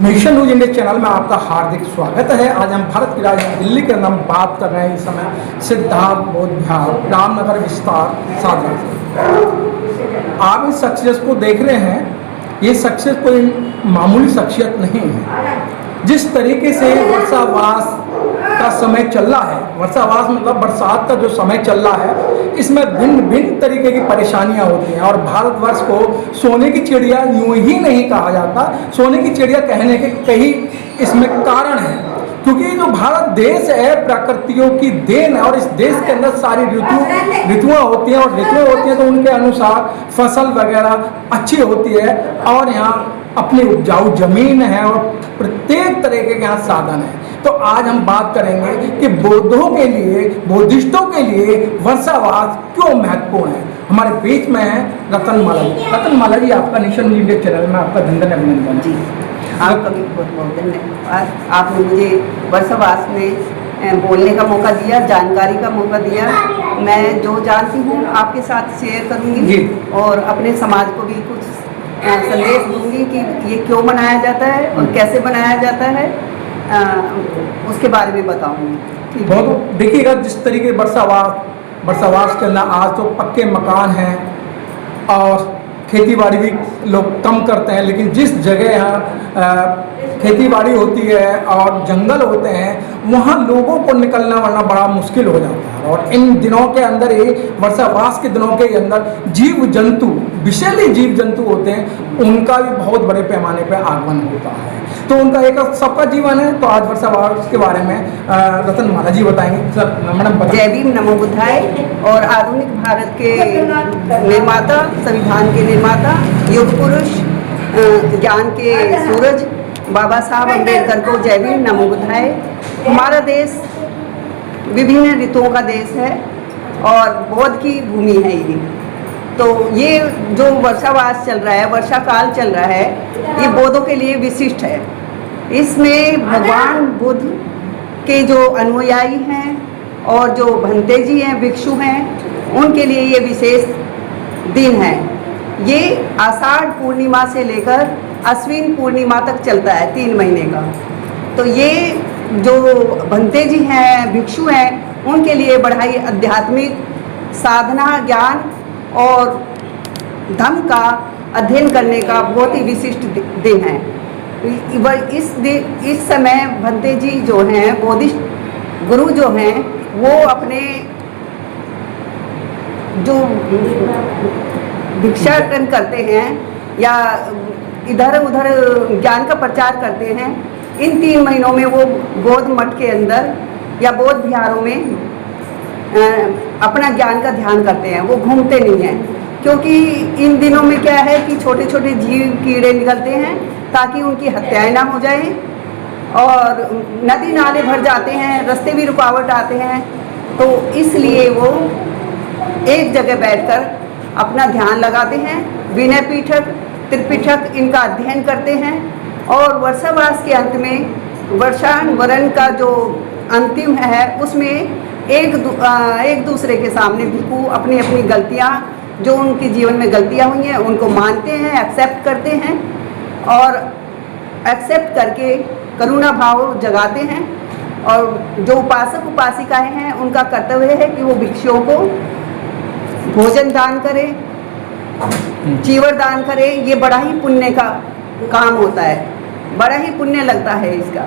Nation news India channel में आपका हार्दिक स्वागत है। आज हम भारत की राजधानी दिल्ली के अंदर बात कर रहे हैं। इस समय सिद्धार्थ बौद्ध विहार रामनगर विस्तार साधना से आप इस शख्सियत को देख रहे हैं। ये शख्सियत कोई मामूली शख्सियत नहीं है। जिस तरीके से वर्षावास का समय चल रहा है, वर्षावास मतलब बरसात का जो समय चल रहा है, इसमें भिन्न भिन्न तरीके की परेशानियां होती हैं। और भारतवर्ष को सोने की चिड़िया यूं ही नहीं कहा जाता। सोने की चिड़िया कहने के कई इसमें कारण है, क्योंकि जो भारत देश है प्रकृतियों की देन है। और इस देश के अंदर सारी ऋतुआं होती हैं, और ऋतुएं होती हैं तो उनके अनुसार फसल वगैरह अच्छी होती है। और यहाँ अपनी उपजाऊ जमीन है और प्रत्येक तरीके के यहाँ साधन है। तो आज हम बात करेंगे कि बौद्धों के लिए, बौद्धिस्टों के लिए वर्षावास क्यों महत्वपूर्ण है। हमारे बीच में है रतन माला जी। रतन माला जी, आपका नेशन मीडिया चैनल में आपका धन्यवाद अभिनंदन जी। आपका भी बहुत बहुत धन्यवाद। आपने मुझे वर्षावास में बोलने का मौका दिया, जानकारी का मौका दिया। मैं जो जानती हूँ आपके साथ शेयर करूँगी और अपने समाज को भी कुछ संदेश दूंगी कि ये क्यों मनाया जाता है और कैसे मनाया जाता है, उसके बारे में बताऊंगी। बहुत देखिएगा, जिस तरीके वर्षावास के अंदर आज तो पक्के मकान हैं और खेतीबाड़ी भी लोग कम करते हैं, लेकिन जिस जगह यहाँ खेतीबाड़ी होती है और जंगल होते हैं, वहाँ लोगों को निकलना वरना बड़ा मुश्किल हो जाता है। और इन दिनों के अंदर ही, वर्षावास के दिनों के अंदर जीव जंतु, विषैले जीव जंतु होते हैं, उनका भी बहुत बड़े पैमाने पर आगमन होता है। तो उनका एक सबका जीवन है। तो आज वर्षावास के बारे में रतन माला जी बताएंगे। सर मैडम, जय भीम, नमो बुद्धाय। और आधुनिक भारत के निर्माता, संविधान के निर्माता, युग पुरुष, ज्ञान के सूरज बाबा साहब अम्बेडकर को जय भीम, नमो बुद्धाय। हमारा देश विभिन्न ऋतुओं का देश है और बौद्ध की भूमि है ये। तो ये जो वर्षावास चल रहा है, वर्षा काल चल रहा है, ये बौद्धों के लिए विशिष्ट है। इसमें भगवान बुद्ध के जो अनुयायी हैं और जो भंते जी हैं, भिक्षु हैं, उनके लिए ये विशेष दिन है। ये आषाढ़ पूर्णिमा से लेकर अश्विन पूर्णिमा तक चलता है, 3 महीने का। तो ये जो भंते जी हैं, भिक्षु हैं, उनके लिए बड़ा ही आध्यात्मिक साधना, ज्ञान और धर्म का अध्ययन करने का बहुत ही विशिष्ट दिन है। इस समय भंते जी जो हैं, बौद्धिस्ट गुरु जो हैं, वो अपने जो भिक्षाटन करते हैं या इधर उधर ज्ञान का प्रचार करते हैं, इन 3 महीनों में वो बौद्ध मठ के अंदर या बौद्ध विहारों में अपना ज्ञान का ध्यान करते हैं, वो घूमते नहीं हैं। क्योंकि इन दिनों में क्या है कि छोटे छोटे जीव कीड़े निकलते हैं ताकि उनकी हत्याएं ना हो जाए, और नदी नाले भर जाते हैं, रास्ते भी रुकावट आते हैं। तो इसलिए वो एक जगह बैठकर अपना ध्यान लगाते हैं, विनय पीठक त्रिपिटक इनका अध्ययन करते हैं, और वर्षावास के अंत में वर्षान वरण का जो अंतिम है उसमें एक दूसरे के सामने भिखु अपनी अपनी गलतियाँ, जो उनके जीवन में गलतियाँ हुई हैं उनको मानते हैं, एक्सेप्ट करते हैं, और एक्सेप्ट करके करुणा भाव जगाते हैं। और जो उपासक उपासिकाएं हैं उनका कर्तव्य है कि वो भिक्षुओं को भोजन दान करें, चीवर दान करें। ये बड़ा ही पुण्य का काम होता है, बड़ा ही पुण्य लगता है इसका।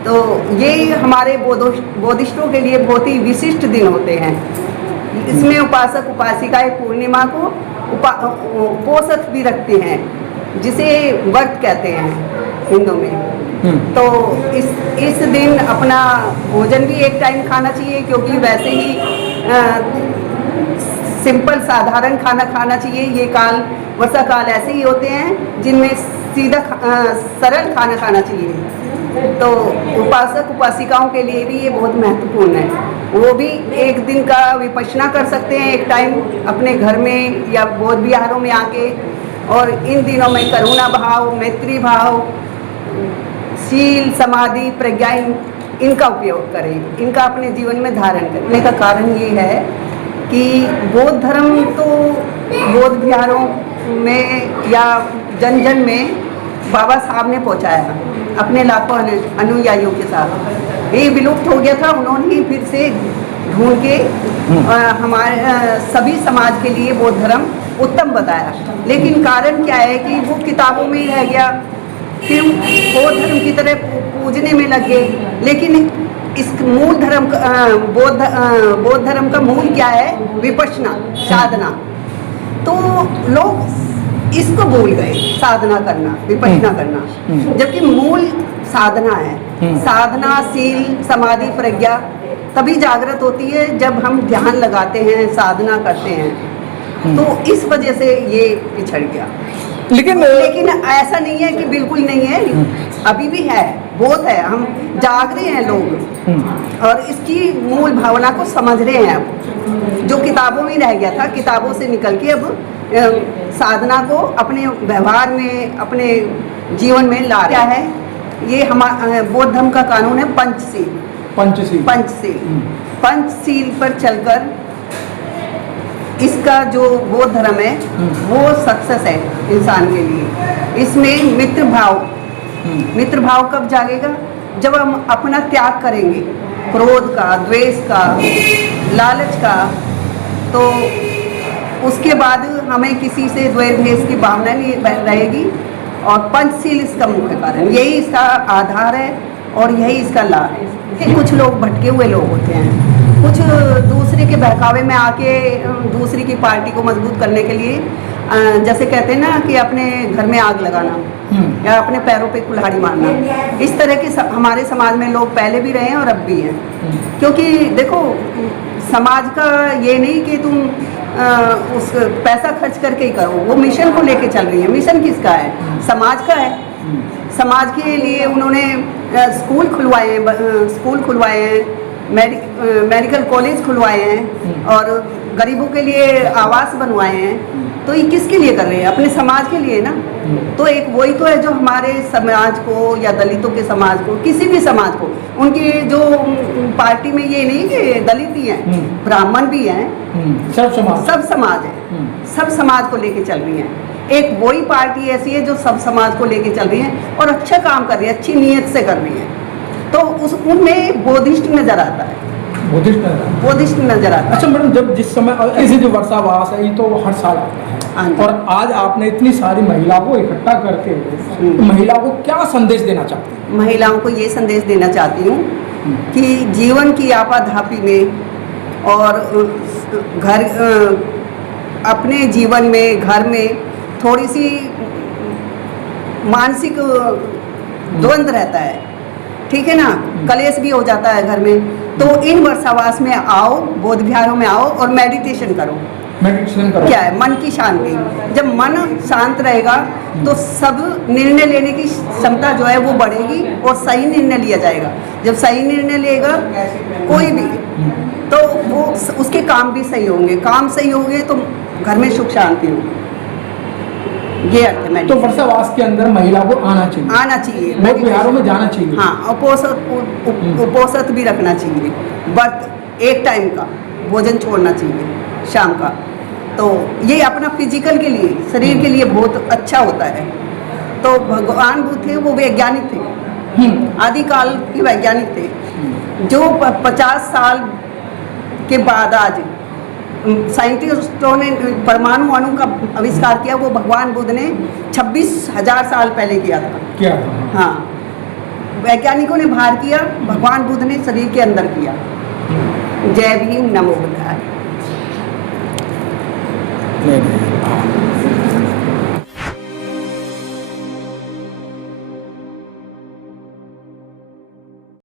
तो ये हमारे बोधिष्टों के लिए बहुत ही विशिष्ट दिन होते हैं। इसमें उपासक उपासिकाएं पूर्णिमा को उपोषित भी रखते हैं, जिसे व्रत कहते हैं हिंदू में। तो इस दिन अपना भोजन भी एक टाइम खाना चाहिए, क्योंकि वैसे ही सिंपल साधारण खाना खाना चाहिए। ये काल वर्षा काल ऐसे ही होते हैं जिनमें सीधा सरल खाना खाना चाहिए। तो उपासक उपासिकाओं के लिए भी ये बहुत महत्वपूर्ण है। वो भी एक दिन का विपश्यना कर सकते हैं एक टाइम अपने घर में या बौद्ध विहारों में आके, और इन दिनों में करुणा भाव, मैत्री भाव, शील, समाधि, प्रज्ञा इनका उपयोग करें, इनका अपने जीवन में धारण करने का कारण ये है कि बौद्ध धर्म तो बौद्ध विहारों में या जन जन में बाबा साहब ने पहुंचाया अपने लाखों अनुयायियों के साथ। ये विलुप्त हो गया था, उन्होंने ही फिर से ढूंढ के हमारे सभी समाज के लिए बौद्ध धर्म उत्तम बताया। लेकिन कारण क्या है कि वो किताबों में ही रह गया, फिर बौद्ध धर्म की तरह पूजने में लग गए। लेकिन इस मूल धर्म बौद्ध धर्म का मूल क्या है? विपश्यना, साधना। तो लोग इसको भूल गए, साधना करना, विपश्यना करना, जबकि मूल साधना है। साधना, शील, समाधि, प्रज्ञा तभी जागृत होती है जब हम ध्यान लगाते हैं, साधना करते हैं। तो इस वजह से ये पिछड़ गया। लेकिन ऐसा नहीं है कि बिल्कुल नहीं है, अभी भी है, बहुत है। हम जाग रहे हैं लोग, और इसकी मूल भावना को समझ रहे हैं। अब जो किताबों में रह गया था, किताबों से निकल के अब साधना को अपने व्यवहार में, अपने जीवन में ला क्या है। ये हमारा बौद्ध धर्म का कानून है पंचशील। पंचशील पर चलकर इसका जो बौद्ध धर्म है वो सक्सेस है इंसान के लिए। इसमें मित्र भाव कब जागेगा? जब हम अपना त्याग करेंगे, क्रोध का, द्वेष का, लालच का, तो उसके बाद हमें किसी से द्वेष की भावना नहीं रहेगी। और पंचशील इसका मुख्य कारण, यही इसका आधार है और यही इसका लाभ है। कुछ लोग भटके हुए लोग होते हैं, कुछ दूसरे के बहकावे में आके दूसरी की पार्टी को मजबूत करने के लिए, जैसे कहते हैं ना कि अपने घर में आग लगाना या अपने पैरों पे कुल्हाड़ी मारना, इस तरह के हमारे समाज में लोग पहले भी रहे हैं और अब भी हैं। क्योंकि देखो, समाज का ये नहीं कि तुम उस पैसा खर्च करके ही करो, वो मिशन को लेके चल रही है। मिशन किसका है? समाज का है। समाज के लिए उन्होंने स्कूल खुलवाए हैं, मेडिकल कॉलेज खुलवाए हैं, और गरीबों के लिए आवास बनवाए हैं। तो ये किसके लिए कर रहे हैं? अपने समाज के लिए ना। तो एक वही तो है जो हमारे समाज को या दलितों के समाज को, किसी भी समाज को, उनकी जो पार्टी में ये नहीं कि दलित ही हैं, ब्राह्मण भी हैं, सब समाज है, सब समाज को लेके चल रही है। एक वही पार्टी ऐसी है जो सब समाज को लेके चल रही है और अच्छा काम कर रही है, अच्छी नीयत से कर रही है। तो उनमें बोधिष्ट नजर आता है, बोधिष्ट नजर आता है। अच्छा मैडम, जब जिस समय ऐसे जो वर्षावास है ये तो हर साल आता है, और आज आपने इतनी सारी महिलाओं को इकट्ठा करके महिलाओं को क्या संदेश देना चाहते हैं? महिलाओं को ये संदेश देना चाहती हूँ कि जीवन की आपाधापी में और अपने जीवन में, घर में थोड़ी सी मानसिक द्वंद्व रहता है। ठीक है ना, कलेश भी हो जाता है घर में। तो इन वर्षावास में आओ, बोध विहारों में आओ और मेडिटेशन करो। मेडिटेशन करो। क्या है? मन की शांति। जब मन शांत रहेगा तो सब निर्णय लेने की क्षमता जो है वो बढ़ेगी और सही निर्णय लिया जाएगा। जब सही निर्णय लेगा कोई भी, तो वो उसके काम भी सही होंगे। काम सही होंगे तो घर में सुख शांति होगी। ये अर्थ है तो मेडिटेशन। वर्षावास के अंदर महिला को आना चाहिए, आना चाहिए, बोध विहारों में जाना चाहिए। हाँ, उपोषित भी रखना चाहिए। व्रत एक टाइम का भोजन छोड़ना चाहिए शाम का। तो ये अपना फिजिकल के लिए, शरीर के लिए बहुत अच्छा होता है। तो भगवान बुद्ध थे, वो वैज्ञानिक थे, आदिकाल के वैज्ञानिक थे। जो 50 साल के बाद आज साइंटिस्टों ने परमाणु अणु का आविष्कार किया, वो भगवान बुद्ध ने 26,000 साल पहले किया था। क्या था? हाँ, वैज्ञानिकों ने बाहर किया, भगवान बुद्ध ने शरीर के अंदर किया। जय भीम, नमो बुद्धाय। नहीं, नहीं।